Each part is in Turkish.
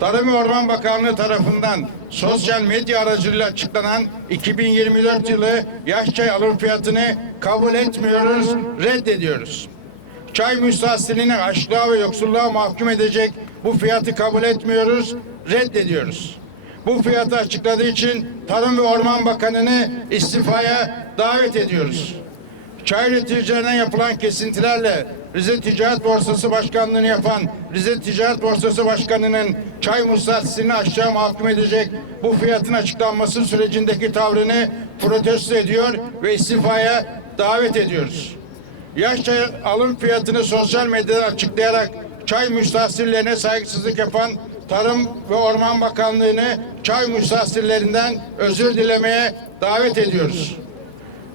Tarım ve Orman Bakanlığı tarafından sosyal medya aracılığıyla açıklanan 2024 yılı yaş çay alım fiyatını kabul etmiyoruz, reddediyoruz. Çay müstahsilini açlığa ve yoksulluğa mahkum edecek bu fiyatı kabul etmiyoruz, reddediyoruz. Bu fiyatı açıkladığı için Tarım ve Orman Bakanı'nı istifaya davet ediyoruz. Çay üreticilerine yapılan kesintilerle Rize Ticaret Borsası Başkanlığı'nı yapan Rize Ticaret Borsası Başkanı'nın çay mustasisini aşağı mahkum edecek bu fiyatın açıklanması sürecindeki tavrını protesto ediyor ve istifaya davet ediyoruz. Yaş çay alım fiyatını sosyal medyada açıklayarak çay müstahsillerine saygısızlık yapan Tarım ve Orman Bakanlığı'nı çay müstahsillerinden özür dilemeye davet ediyoruz.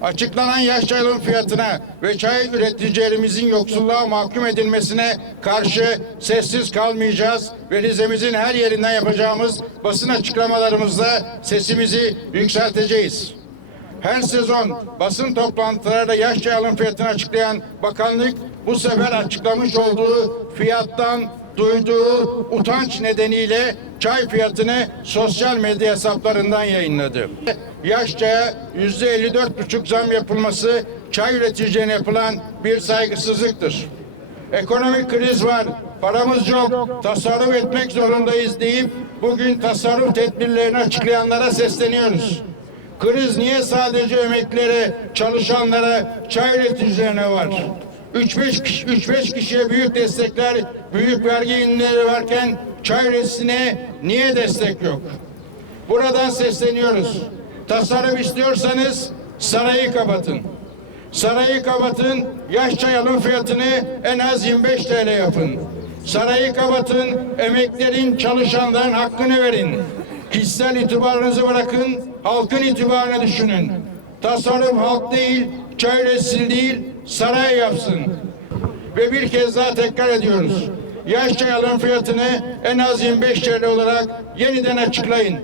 Açıklanan yaş çay alım fiyatına ve çay üreticilerimizin yoksulluğa mahkum edilmesine karşı sessiz kalmayacağız ve Rize'mizin her yerinden yapacağımız basın açıklamalarımızda sesimizi yükselteceğiz. Her sezon basın toplantılarında yaş çay fiyatını açıklayan bakanlık bu sefer açıklamış olduğu fiyattan duyduğu utanç nedeniyle çay fiyatını sosyal medya hesaplarından yayınladı. Yaş çaya yüzde 54 buçuk zam yapılması çay üreticilerine yapılan bir saygısızlıktır. Ekonomik kriz var, paramız yok, tasarruf etmek zorundayız deyip bugün tasarruf tedbirlerini açıklayanlara sesleniyoruz. Kriz niye sadece emeklilere, çalışanlara, çay üreticilerine var? 3-5 kişi, 3-5 kişiye büyük destekler, büyük vergi indirimleri varken çay üreticisine niye destek yok? Buradan sesleniyoruz. Tasarruf istiyorsanız sarayı kapatın. Sarayı kapatın, yaş çay alım fiyatını en az 25 TL yapın. Sarayı kapatın, emeklerin, çalışanların hakkını verin. Kişisel itibarınızı bırakın, halkın itibarını düşünün. Tasarruf halk değil, üreticisi değil, saray yapsın. Ve bir kez daha tekrar ediyoruz. Yaş çay alım fiyatını en az 25 TL olarak yeniden açıklayın.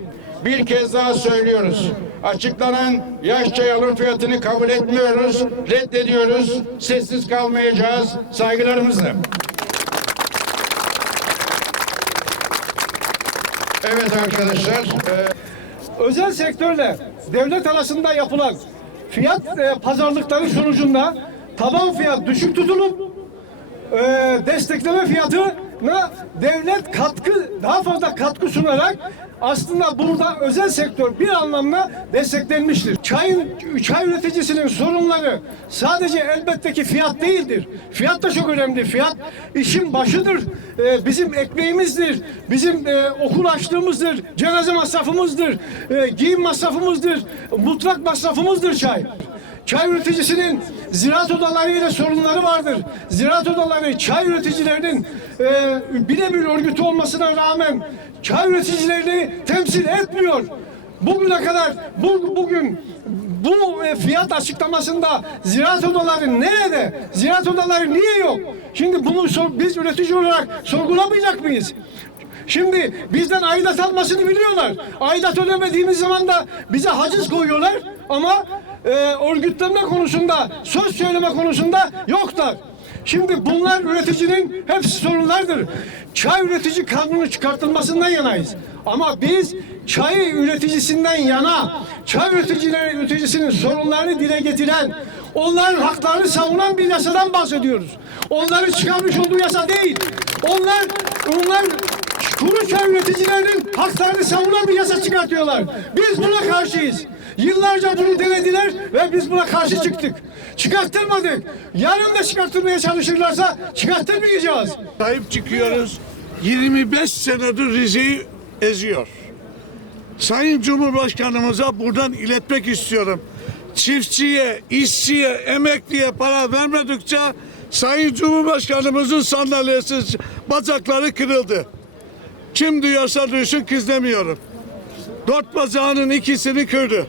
Bir kez daha söylüyoruz. Açıklanan yaş çay alım fiyatını kabul etmiyoruz, reddediyoruz. Sessiz kalmayacağız. Saygılarımızla. Evet arkadaşlar. e, özel sektörle devlet arasında yapılan fiyat e, pazarlıkları sonucunda taban fiyat düşük tutulup e, destekleme fiyatına devlet katkı daha fazla katkı sunarak aslında burada özel sektör bir anlamda desteklenmiştir. Çayın çay üreticisinin sorunları sadece elbette ki fiyat değildir. Fiyat da çok önemli. Fiyat işin başıdır. E, bizim ekmeğimizdir. Bizim e, okul açlığımızdır. Cenaze masrafımızdır. E, giyim masrafımızdır. Mutfak masrafımızdır çay. Çay üreticisinin ziraat odalarıyla sorunları vardır. Ziraat odaları çay üreticilerinin e, birebir örgütü olmasına rağmen çay üreticilerini temsil etmiyor. Bugüne kadar bu, bugün bu e, fiyat açıklamasında ziraat odaları nerede? Ziraat odaları niye yok? Şimdi bunu biz üretici olarak sorgulamayacak mıyız? Şimdi bizden aidat almasını biliyorlar. Aidat ödemediğimiz zaman da bize haciz koyuyorlar ama e, örgütlenme konusunda, söz söyleme konusunda yoklar. Şimdi bunlar üreticinin hepsi sorunlardır. Çay üretici kanunu çıkartılmasından yanayız. Ama biz çay üreticisinden yana, çay üreticileri üreticisinin sorunlarını dile getiren, onların haklarını savunan bir yasadan bahsediyoruz. Onları çıkarmış olduğu yasa değil. Onlar, onlar kuru çay üreticilerinin haklarını savunan bir yasa çıkartıyorlar. Biz buna karşıyız. Yıllarca bunu denediler ve biz buna karşı çıktık. Çıkarttırmadık. Yarın da çıkartmaya çalışırlarsa çıkarttırmayacağız. sahip çıkıyoruz. 25 senedir Rize'yi eziyor. Sayın Cumhurbaşkanımıza buradan iletmek istiyorum. Çiftçiye, işçiye, emekliye para vermedikçe Sayın Cumhurbaşkanımızın sandalyesi bacakları kırıldı. Kim duyarsa duysun kızlamıyorum. Dört bacağının ikisini kırdı.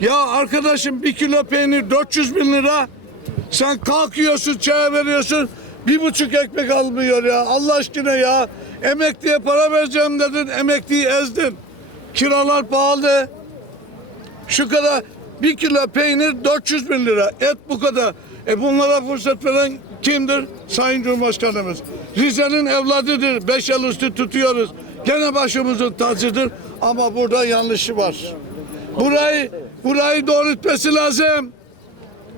Ya arkadaşım bir kilo peynir 400 bin lira. Sen kalkıyorsun çaya veriyorsun. Bir buçuk ekmek almıyor ya. Allah aşkına ya. Emekliye para vereceğim dedin. Emekliyi ezdin. Kiralar pahalı. Şu kadar bir kilo peynir 400 bin lira. Et bu kadar. E bunlara fırsat veren kimdir? Sayın Cumhurbaşkanımız. Rize'nin evladıdır. Beş el üstü tutuyoruz. Gene başımızın tacıdır ama burada yanlışı var. Burayı burayı doğrultması lazım.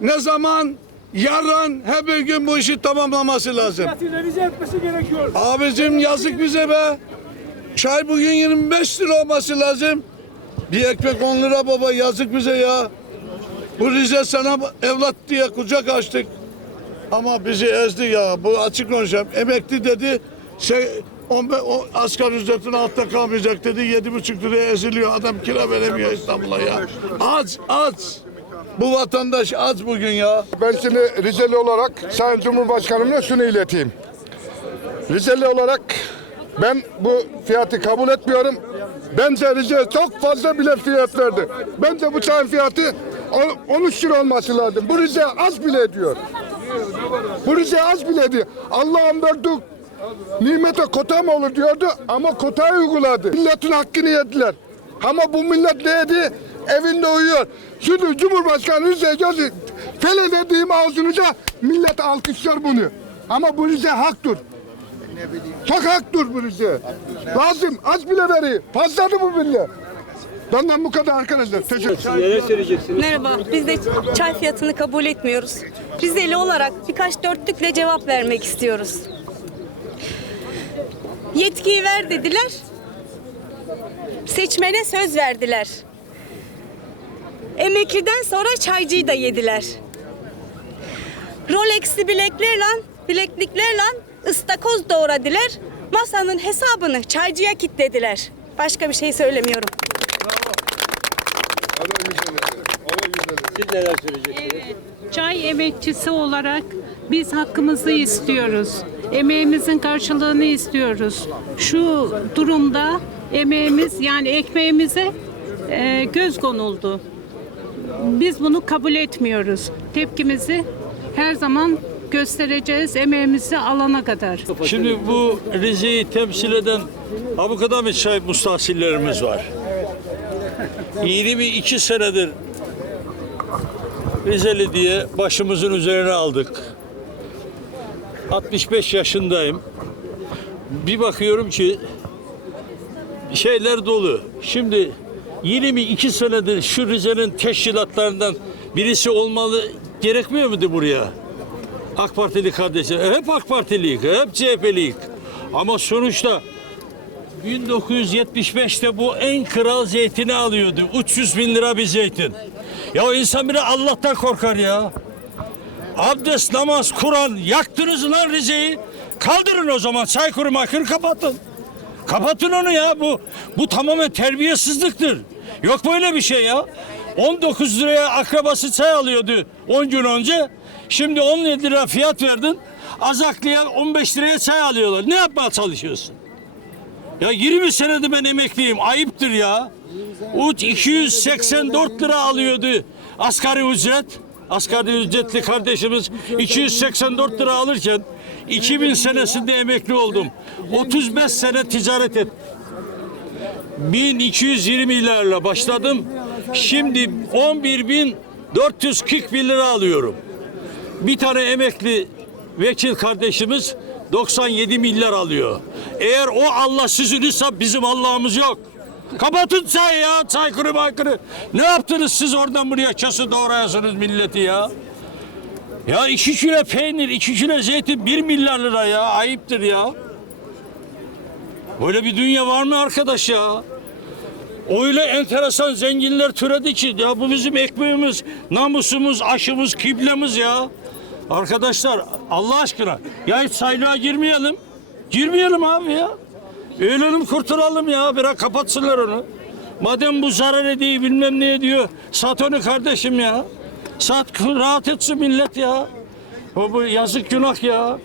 Ne zaman? Yarın her bir gün bu işi tamamlaması lazım. revize etmesi gerekiyor. Abicim yazık bize be. Çay bugün 25 lira olması lazım. Bir ekmek 10 lira baba yazık bize ya. Bu Rize sana evlat diye kucak açtık. Ama bizi ezdi ya. Bu açık konuşayım. Emekli dedi. Şey, 15, o asgari ücretin altta kalmayacak dedi. Yedi buçuk liraya eziliyor. Adam kira veremiyor İstanbul'a ya. Aç aç. Bu vatandaş aç bugün ya. Ben şimdi Rizeli olarak Sayın Cumhurbaşkanımla şunu ileteyim. Rizeli olarak ben bu fiyatı kabul etmiyorum. Bence Rize çok fazla bile fiyat verdi. Bence bu çayın fiyatı on- 13 lira olması lazım. Bu Rize az bile ediyor. Bu Rize az bile ediyor. Allah'ın verdiği nimete kota mı olur diyordu ama kotayı uyguladı. Milletin hakkını yediler. Ama bu millet ne yedi? Evinde uyuyor. Şimdi Cumhurbaşkanı Rize gözü fele dediğim ağzınıza millet alkışlar bunu. Ama bu Rize haktır. Çok haktır bu Rize. Lazım az bile veriyor. Fazladı bu millet. Benden bu kadar arkadaşlar. Teşekkür Merhaba, biz de çay fiyatını kabul etmiyoruz. Rizeli olarak birkaç dörtlükle cevap vermek istiyoruz. Yetkiyi ver dediler. Seçmene söz verdiler. Emekliden sonra çaycıyı da yediler. Rolex'li bileklerle, bilekliklerle ıstakoz doğradılar. Masanın hesabını çaycıya kitlediler. Başka bir şey söylemiyorum. Çay emekçisi olarak biz hakkımızı istiyoruz. Emeğimizin karşılığını istiyoruz. Şu durumda emeğimiz yani ekmeğimize e, göz konuldu. Biz bunu kabul etmiyoruz. Tepkimizi her zaman göstereceğiz emeğimizi alana kadar. Şimdi bu Rize'yi temsil eden Abukadami çay mustahsillerimiz var. 22 senedir Rizeli diye başımızın üzerine aldık. 65 yaşındayım. Bir bakıyorum ki şeyler dolu. Şimdi 22 senedir şu Rize'nin teşkilatlarından birisi olmalı gerekmiyor muydu buraya? AK Partili kardeşler. Hep AK Partiliyik, hep CHP'liyik. Ama sonuçta 1975'te bu en kral zeytini alıyordu. 300 bin lira bir zeytin. Ya insan biri Allah'tan korkar ya. Abdest, namaz, Kur'an yaktınız lan Rize'yi. Kaldırın o zaman Çaykur Makır kapatın. Kapatın onu ya bu bu tamamen terbiyesizliktir. Yok böyle bir şey ya. 19 liraya akrabası çay alıyordu 10 gün önce. Şimdi 17 lira fiyat verdin. Azaklıya 15 liraya çay alıyorlar. Ne yapmaya çalışıyorsun? Ya 20 senedir ben emekliyim. Ayıptır ya. Uç 284 lira alıyordu asgari ücret. Asgari ücretli kardeşimiz 284 lira alırken 2000 senesinde emekli oldum. 35 sene ticaret et. 1220 lirayla başladım. Şimdi 11.441 lira alıyorum. Bir tane emekli vekil kardeşimiz 97 milyar alıyor. Eğer o Allah sizin bizim Allah'ımız yok. Kapatın çay ya, çaykırı baykırı. Ne yaptınız siz oradan buraya kası doğrayasınız milleti ya? Ya iki kilo peynir, iki kilo zeytin bir milyar lira ya. Ayıptır ya. Böyle bir dünya var mı arkadaş ya? Öyle enteresan zenginler türedi ki ya bu bizim ekmeğimiz, namusumuz, aşımız, kiblemiz ya. Arkadaşlar Allah aşkına ya hiç saylığa girmeyelim. Girmeyelim abi ya. Ölelim kurtulalım ya. Bırak kapatsınlar onu. Madem bu zarar ediyor bilmem ne ediyor. Sat onu kardeşim ya. Sat rahat etsin millet ya. O bu yazık günah ya.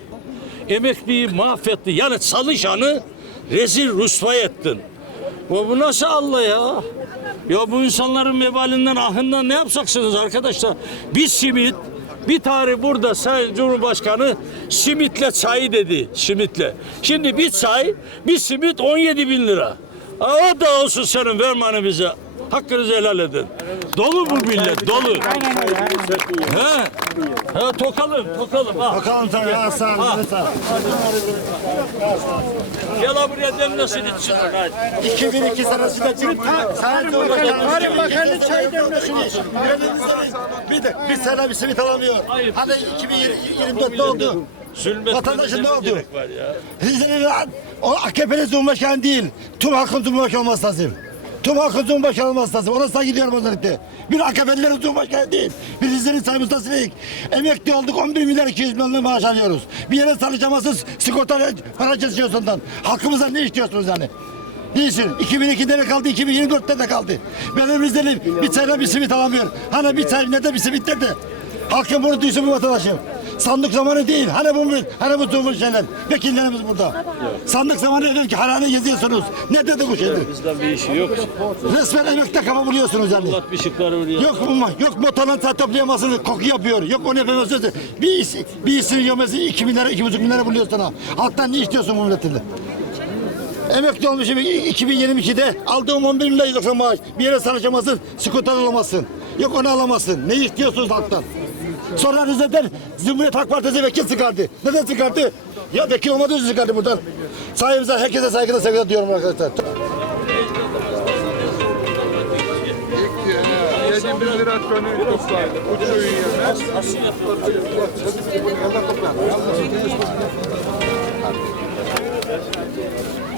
Emekliyi mahvetti. Yani çalışanı rezil rusvay ettin. Bu, bu nasıl Allah ya? Ya bu insanların vebalinden, ahından ne yapacaksınız arkadaşlar? Bir simit, bir tarih burada Sayın Cumhurbaşkanı simitle çayı dedi, simitle. Şimdi bir çay, bir simit 17 bin lira. O da olsun senin vermanı bize. Hakkınızı helal edin. Dolu bu millet, dolu. He? He, tokalım, tokalım. Ha. Bakalım tabii. Ha, sağ olun. Gel ha buraya demlesin içsin. Hadi. 2002 senesinde çıkıp Sayın Cumhurbaşkanı Arın Bakanı çay demlesiniz. Bir de bir sene bir simit alamıyor. Hani 2024 ne oldu? Zulmetmenize Vatandaşın ne oldu? o AKP'nin Cumhurbaşkanı değil. Tüm halkın Cumhurbaşkanı olması lazım. Tüm halkın Cumhurbaşkanı olması lazım. Ona saygı duyuyorum özellikle. Bir AKP'lilerin Cumhurbaşkanı değil. Rize'nin Sayın Mustafa Sinek. Emekli olduk 11 milyar 200 milyon maaş alıyoruz. Bir yere çalışamazsız sigorta para kesiyoruz ondan. Halkımızdan ne istiyorsunuz yani? Değilsin. 2002'de de kaldı, 2024'te de kaldı. Benim Rize'li bir çayla bir simit alamıyor. Hani bir çay ne de bir simit nerede? Halkım bunu duysun bu vatandaşım. Sandık zamanı değil. Hani bu hani bu Cumhurbaşkanı vekillerimiz burada. Sandık zamanı dedim ki harane geziyorsunuz. Ne dedi bu şeydir? Bizden bir işi yok. Resmen emekte kafa buluyorsunuz yani. Allah bir şıkları vuruyor. Yok bu yok motorla tat toplayamazsınız, koku yapıyor. Yok onu yapamazsınız. Bir, iş, bir işin yomesi 2 bin lira, 2,5 bin lira buluyor sana. Halktan ne istiyorsun bu milletin? Emekli olmuşum 2022'de aldığım 11 bin lira yoksa maaş. Bir yere çalışamazsın, sigorta alamazsın. Yok onu alamazsın. Ne istiyorsunuz halktan? Sonra Rize'den Cumhuriyet Halk Partisi vekil çıkardı. Neden çıkardı? Ya vekil olmadığı için çıkardı buradan. Sahibimize herkese saygıda saygıda diyorum arkadaşlar. 7 bin.